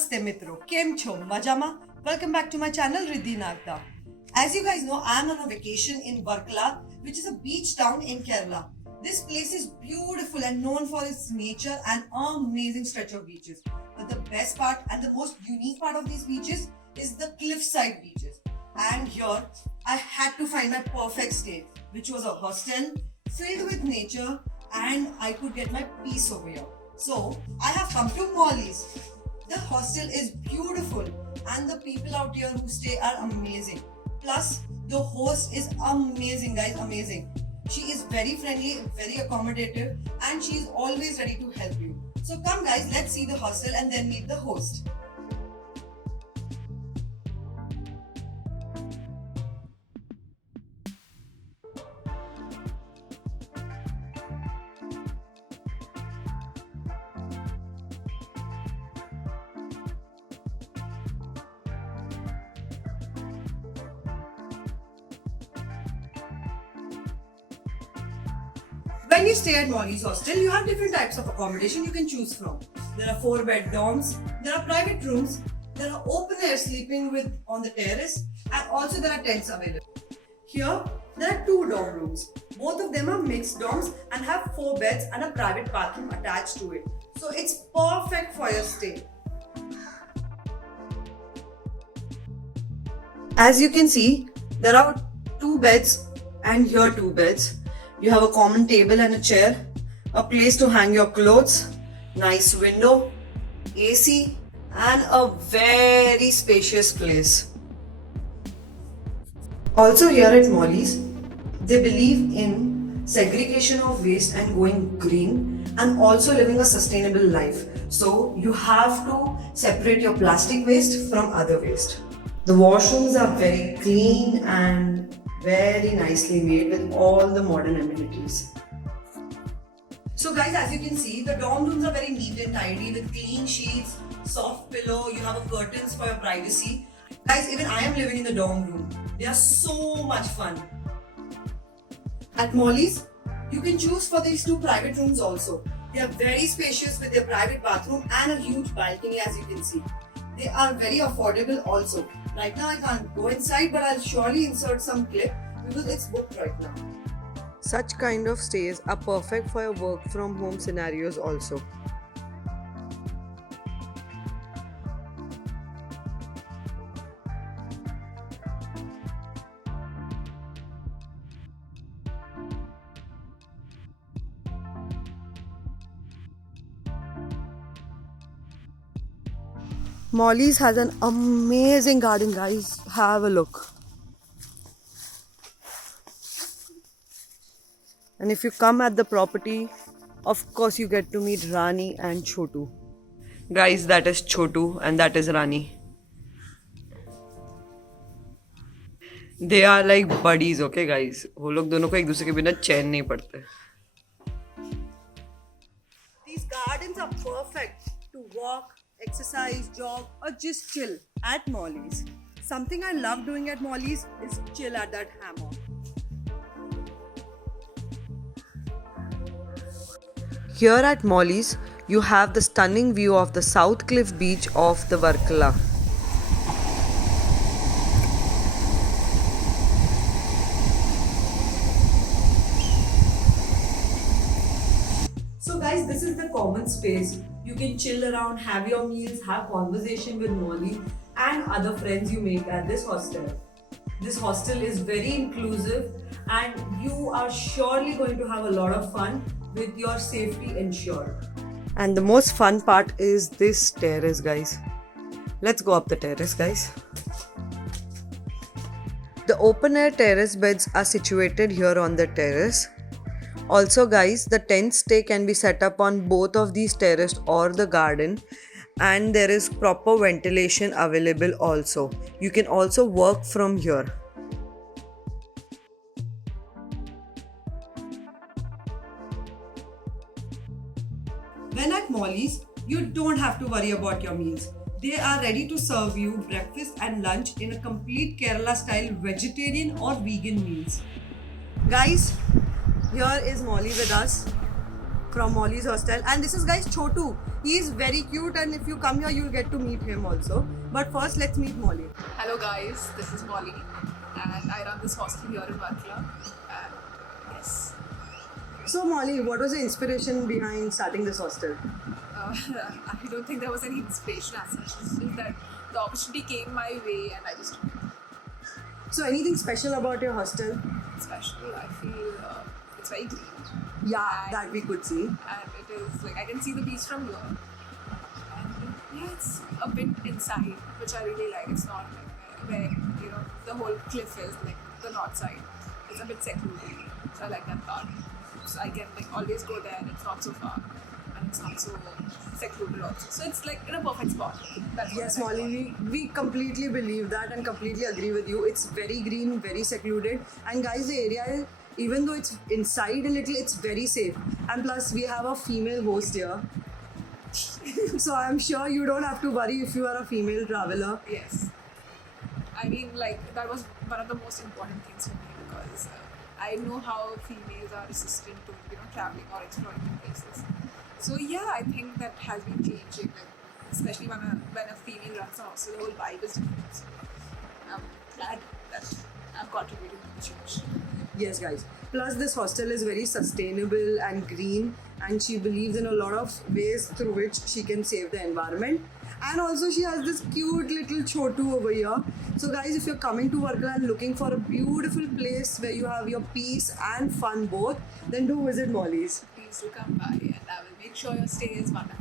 Namaste Mitro, Kem Cho, Majama. Welcome back to my channel Riddhi Nagda. As you guys know, I am on a vacation in Varkala, which is a beach town in Kerala. This place is beautiful and known for its nature and amazing stretch of beaches. But the best part and the most unique part of these beaches is the cliffside beaches. And here, I had to find my perfect stay, which was a hostel filled with nature, and I could get my peace over here. So, I have come to Molly's. The hostel is beautiful and the people out here who stay are amazing. Plus, the host is amazing, guys, amazing. She is very friendly, very accommodative, and she is always ready to help you. So come guys, let's see the hostel and then meet the host. When you stay at Molly's hostel, you have different types of accommodation you can choose from. There are 4-bed dorms, there are private rooms, there are open air sleeping with on the terrace, and also there are tents available. Here, there are 2 dorm rooms. Both of them are mixed dorms and have 4 beds and a private bathroom attached to it. So it's perfect for your stay. As you can see, there are 2 beds and here 2 beds. You have a common table and a chair, a place to hang your clothes, nice window, AC, and a very spacious place. Also here at Molly's, they believe in segregation of waste and going green and also living a sustainable life. So you have to separate your plastic waste from other waste. The washrooms are very clean and very nicely made with all the modern amenities. So guys, as you can see, the dorm rooms are very neat and tidy with clean sheets, soft pillow, you have a curtains for your privacy. Guys, even I am living in the dorm room. They are so much fun. At Molly's, you can choose for these 2 private rooms also. They are very spacious with their private bathroom and a huge balcony, as you can see. They are very affordable also. Right now I can't go inside, but I'll surely insert some clip because it's booked right now. Such kind of stays are perfect for your work from home scenarios also. Molly's has an amazing garden, guys. Have a look. And if you come at the property, of course you get to meet Rani and Chotu. Guys, that is Chotu and that is Rani. They are like buddies, okay guys? वो लोग दोनों को एक दूसरे के बिना चैन नहीं पड़ते. These gardens are perfect to walk, exercise, jog, or just chill at Molly's. Something I love doing at Molly's is chill at that hammock. Here at Molly's, you have the stunning view of the South Cliff Beach of the Varkala. So guys, this is the common space. You can chill around, have your meals, have conversation with Molly and other friends you make at this hostel. This hostel is very inclusive and you are surely going to have a lot of fun with your safety ensured. And the most fun part is this terrace, guys. Let's go up the terrace, guys. The open air terrace beds are situated here on the terrace. Also guys, the tent stay can be set up on both of these terrace or the garden, and there is proper ventilation available also. You can also work from here. When at Molly's, you don't have to worry about your meals. They are ready to serve you breakfast and lunch in a complete Kerala style vegetarian or vegan meals. Guys, here is Molly with us. from Molly's hostel. And this is guys Chotu. He is very cute, and if you come here, you'll get to meet him also. But first, let's meet Molly. Hello guys, this is Molly and I run this hostel here in Varkala. And yes, So Molly, what was the inspiration behind starting this hostel? I don't think there was any inspiration as such. It's just that the opportunity came my way and I just took it. So anything special about your hostel? Especially, I feel it's very green. Yeah, And- that we could see. And it is like I can see the beach from here. And yeah, it's a bit inside, which I really like. It's not like where the whole cliff is like the north side. It's a bit secluded, so I like that part. So I can like always go there. It's not so far, and it's not so secluded also. So it's like in a perfect spot. That's what Yes, I like Molly, about it. we completely believe that and completely agree with you. It's very green, very secluded. And guys, the area, even though it's inside a little, it's very safe. And plus, we have a female host here. So I'm sure you don't have to worry if you are a female traveler. Yes. I mean, like, that was one of the most important things for me because I know how females are resistant to, traveling or exploring new places. So, yeah, I think that has been changing, like, especially when a female runs a hostel, the whole vibe is different. So, I'm glad that I'm contributing to the change. Yes, guys. Plus, this hostel is very sustainable and green, and she believes in a lot of ways through which she can save the environment. And also, she has this cute little Chotu over here. So, guys, if you're coming to Varkala and looking for a beautiful place where you have your peace and fun both, then do visit Molly's. Please do come by and I will make sure your stay is wonderful.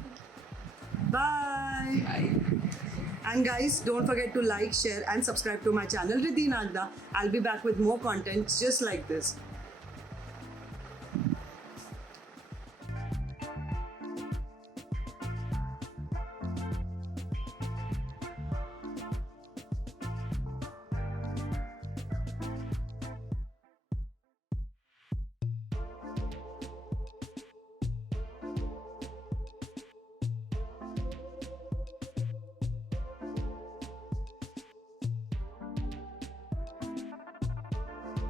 Bye. Bye. And guys, don't forget to like, share, and subscribe to my channel, Riddhi Nagda. I'll be back with more content just like this.